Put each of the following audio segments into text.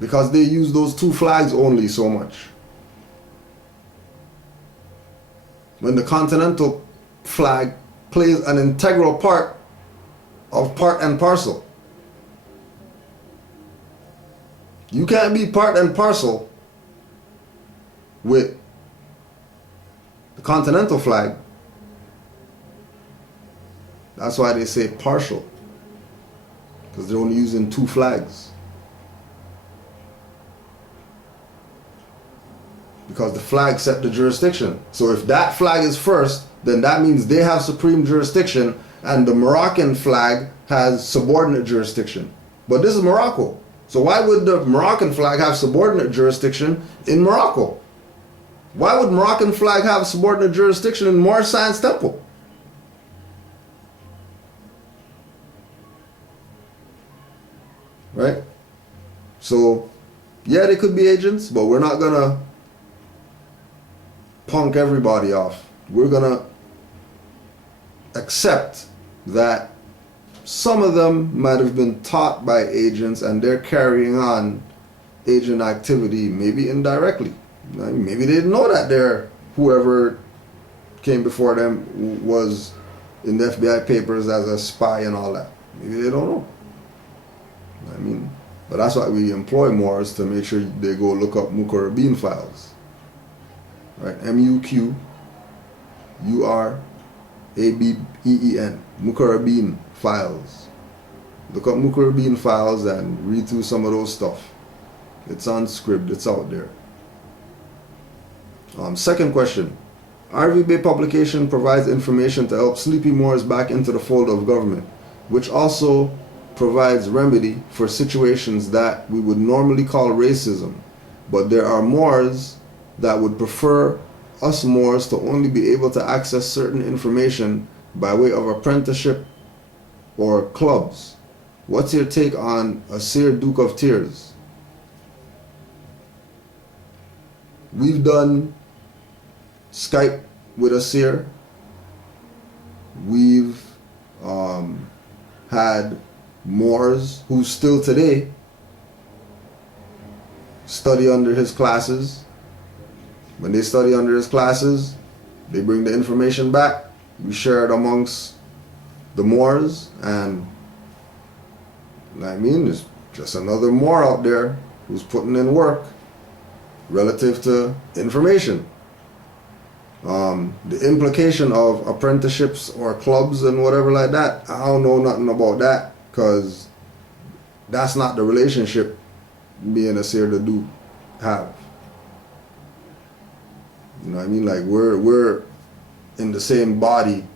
because they use those two flags only so much. When the continental flag plays an integral part of part and parcel. You can't be part and parcel with the continental flag. That's why they say partial, because they're only using two flags. Because the flag set the jurisdiction. So if that flag is first, then that means they have supreme jurisdiction, and the Moroccan flag has subordinate jurisdiction. But this is Morocco. So why would the Moroccan flag have subordinate jurisdiction in Morocco? Why would Moroccan flag have subordinate jurisdiction in Moorish Science Temple? Right? So, yeah, they could be agents, but we're not gonna punk everybody off. We're gonna accept that some of them might have been taught by agents and they're carrying on agent activity, maybe indirectly. Maybe they didn't know that whoever came before them was in the FBI papers as a spy and all that. Maybe they don't know. I mean, but that's why we employ Moors, to make sure they go look up Muqarrabeen files. Right? M-U-Q-U-R-A-B-E-E-N. Muqarrabeen files. Look up Muqarrabeen files and read through some of those stuff. It's on script, it's out there. Second question. RVB publication provides information to help sleepy Moors back into the fold of government, which also provides remedy for situations that we would normally call racism. But there are Moors that would prefer us Moors to only be able to access certain information by way of apprenticeship or clubs. What's your take on a Seer Duke of Tears? We've done Skype with a Seer. We've had Moors who still today study under his classes. When they study under his classes, they bring the information back. We share it amongst the Moors, and I mean, there's just another Moor out there who's putting in work relative to information. The implication of apprenticeships or clubs and whatever like that, I don't know nothing about that, because that's not the relationship me and a Seer to do have. You know what I mean? Like, we're in the same body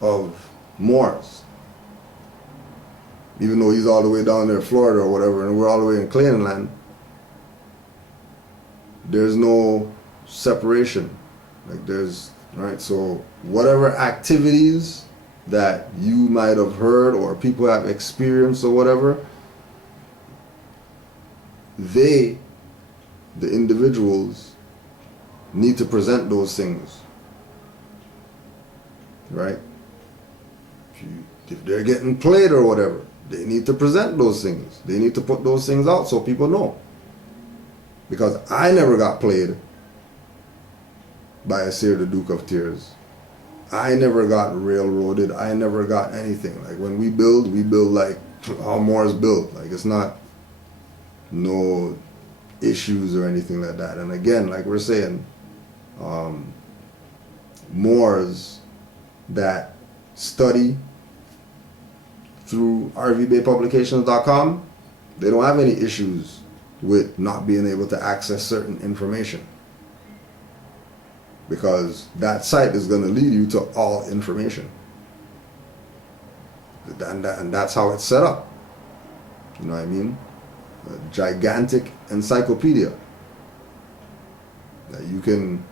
of Moors. Even though he's all the way down there in Florida or whatever, and we're all the way in Canaanland, there's no separation. Like, there's, right? So whatever activities that you might have heard or people have experienced or whatever, the individuals, need to present those things, right? If they're getting played or whatever, they need to present those things. They need to put those things out so people know. Because I never got played by a Seer the Duke of Tears. I never got railroaded. I never got anything. Like, when we build like how Moors build. Like, it's not no issues or anything like that. And again, like we're saying, Moors that study through rvbaypublications.com, they don't have any issues with not being able to access certain information, because that site is going to lead you to all information, and that's how it's set up. You know what I mean? A gigantic encyclopedia that you can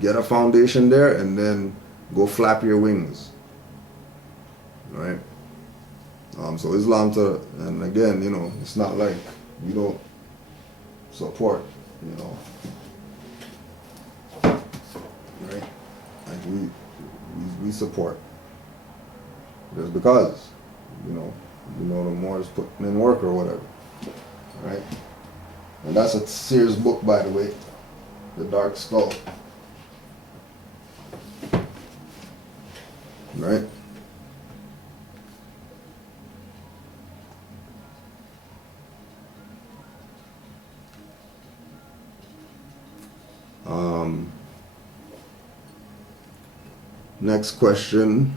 get a foundation there and then go flap your wings, right? So Islam and again, you know, it's not like we don't support, you know, right? Like we support just because, you know, the Moors putting in work or whatever, right? And that's a serious book, by the way, The Dark Skull. Right? Next question,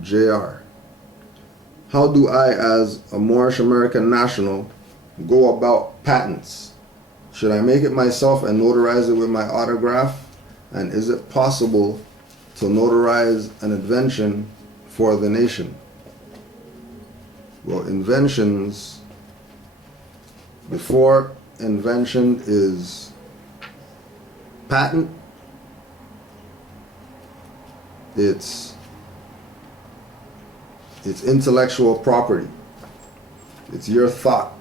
JR. How do I, as a Moorish American national, go about patents? Should I make it myself and notarize it with my autograph? And is it possible to notarize an invention for the nation? Well, inventions, before invention is patent, it's intellectual property. It's your thought,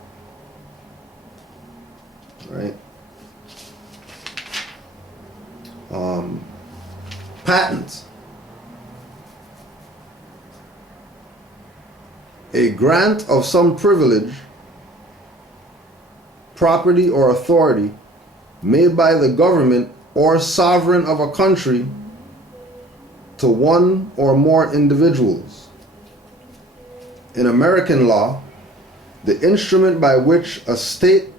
right? Patent. A grant of some privilege, property, or authority made by the government or sovereign of a country to one or more individuals. In American law, the instrument by which a state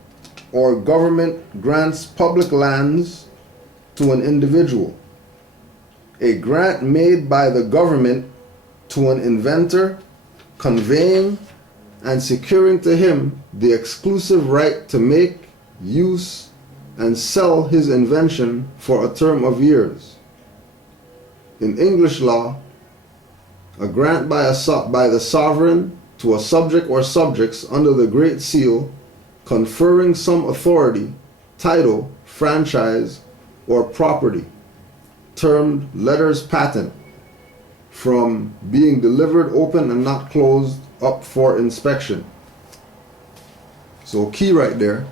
or government grants public lands to an individual. A grant made by the government to an inventor, conveying and securing to him the exclusive right to make, use, and sell his invention for a term of years. In English law, a grant by the sovereign to a subject or subjects under the Great Seal, conferring some authority, title, franchise, or property, termed letters patent, from being delivered open and not closed up for inspection. So key right there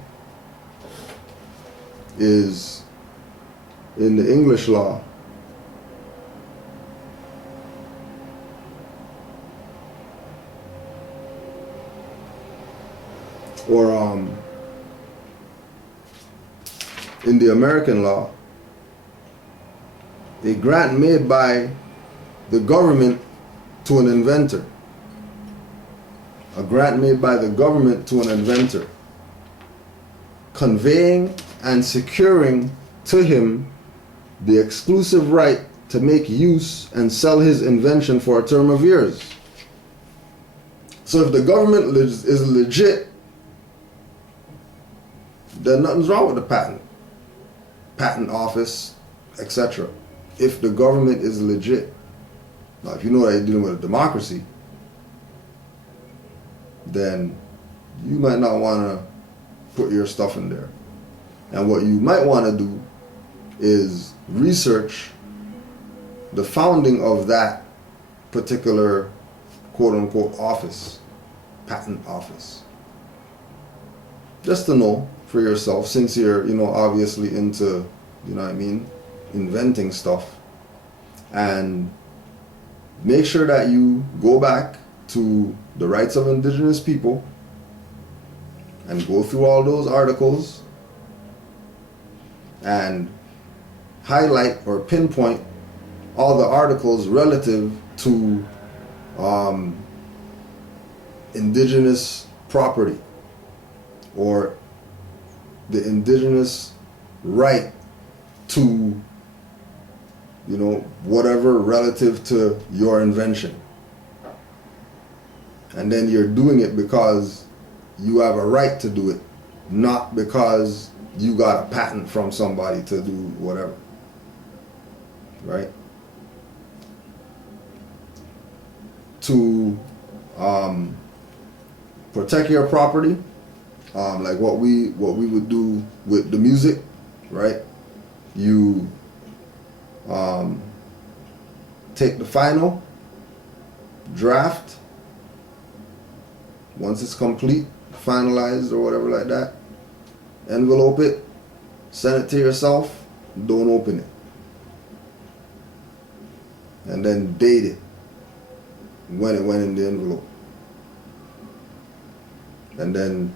is in the English law, or in the American law, a grant made by the government to an inventor. A grant made by the government to an inventor, conveying and securing to him the exclusive right to make use and sell his invention for a term of years. So if the government is legit, then nothing's wrong with the patent office, etc. If the government is legit. Now, if you know that you're dealing with a democracy, then you might not want to put your stuff in there. And what you might want to do is research the founding of that particular quote-unquote office, patent office. Just to know for yourself, since you're, obviously into, inventing stuff. And make sure that you go back to the rights of indigenous people and go through all those articles and highlight or pinpoint all the articles relative to indigenous property or the indigenous right to whatever relative to your invention. And then you're doing it because you have a right to do it, not because you got a patent from somebody to do whatever. Right? To protect your property, like what we would do with the music, right? You take the final draft, once it's complete, finalized or whatever like that, envelope it, send it to yourself, don't open it. And then date it when it went in the envelope. And then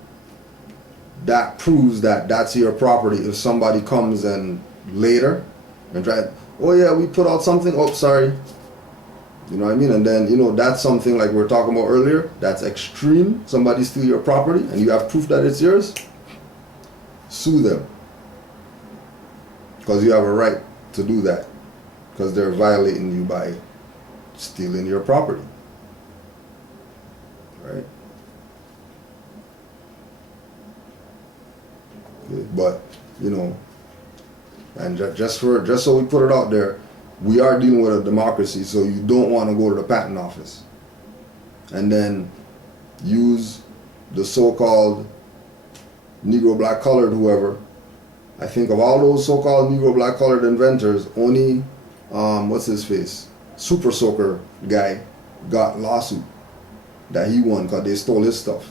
that proves that that's your property. If somebody comes and later and try, oh yeah, we put out something, oh sorry, you know what I mean? And then, you know, that's something like we were talking about earlier, that's extreme. Somebody steal your property and you have proof that it's yours, sue them. Because you have a right to do that. Because they're violating you by stealing your property. Right? But, you know, and just so we put it out there, we are dealing with a democracy, so you don't want to go to the patent office and then use the so-called Negro, black, colored, whoever. I think of all those so-called Negro, black, colored inventors, only, what's his face? Super Soaker guy got lawsuit that he won because they stole his stuff.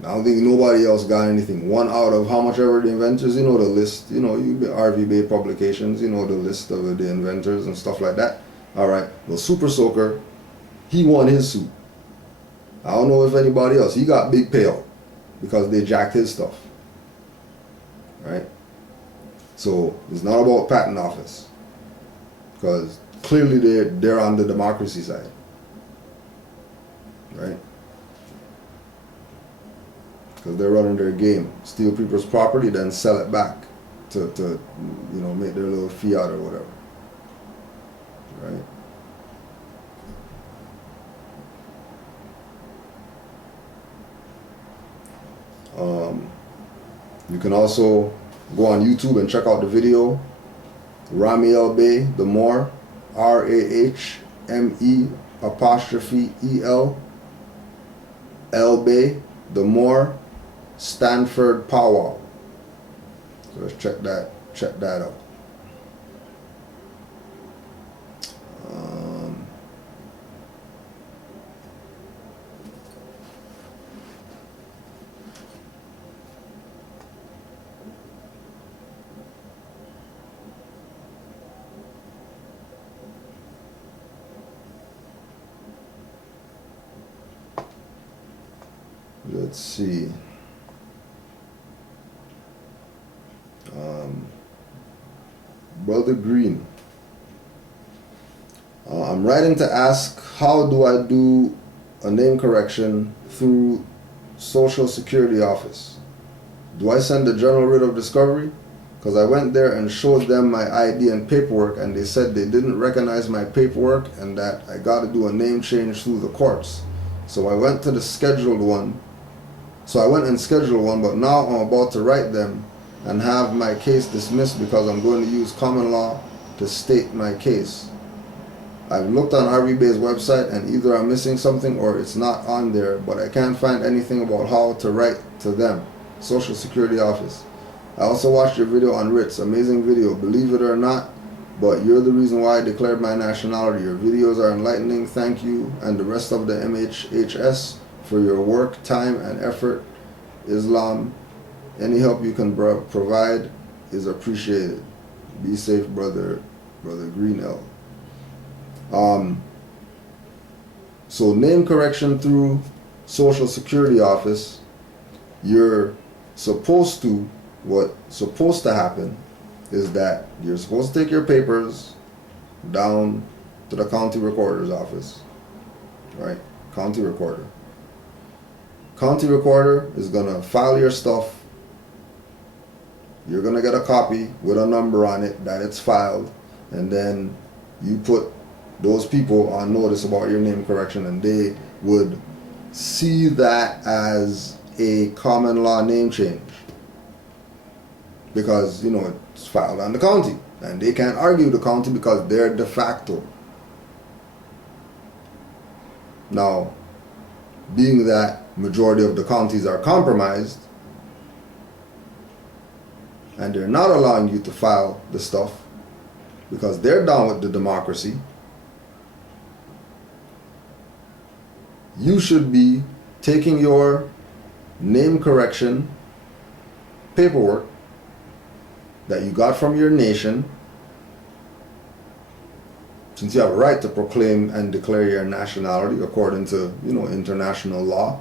I don't think nobody else got anything. One out of how much ever the inventors, you know the list, you know, RV Bay Publications, you know the list of the inventors and stuff like that. Alright, well Super Soaker, he won his suit. I don't know if anybody else, he got big payout because they jacked his stuff. Right? So it's not about patent office. Because clearly they're on the democracy side. Right? Because they're running their game. Steal people's property, then sell it back to you know, make their little fiat or whatever. Right? You can also go on YouTube and check out the video. Ramiel Bay, the Moor, RAHME''EL, L Bay, the Moor, Stanford Powwow. So let's check that out. Let's see. Brother Green. I'm writing to ask, how do I do a name correction through Social Security office? Do I send a general writ of discovery? Because I went there and showed them my ID and paperwork, and they said they didn't recognize my paperwork and that I got to do a name change through the courts. So I went to the scheduled one. So I went and scheduled one, but now I'm about to write them and have my case dismissed because I'm going to use common law to state my case. I've looked on RV Bay's website and either I'm missing something or it's not on there, but I can't find anything about how to write to them. Social Security office. I also watched your video on writs. Amazing video, believe it or not, but you're the reason why I declared my nationality. Your videos are enlightening. Thank you and the rest of the MHHS for your work, time, and effort. Islam, any help you can provide is appreciated. Be safe, brother Green L. So name correction through Social Security office, you're supposed to, what's supposed to happen is that you're supposed to take your papers down to the county recorder's office, right? County recorder. County recorder is gonna file your stuff. You're gonna get a copy with a number on it that it's filed, and then you put those people on notice about your name correction, and they would see that as a common law name change because, you know, it's filed on the county and they can't argue the county because they're de facto. Now, being that majority of the counties are compromised and they're not allowing you to file the stuff because they're down with the democracy, you should be taking your name correction paperwork that you got from your nation, since you have a right to proclaim and declare your nationality according to, you know, international law.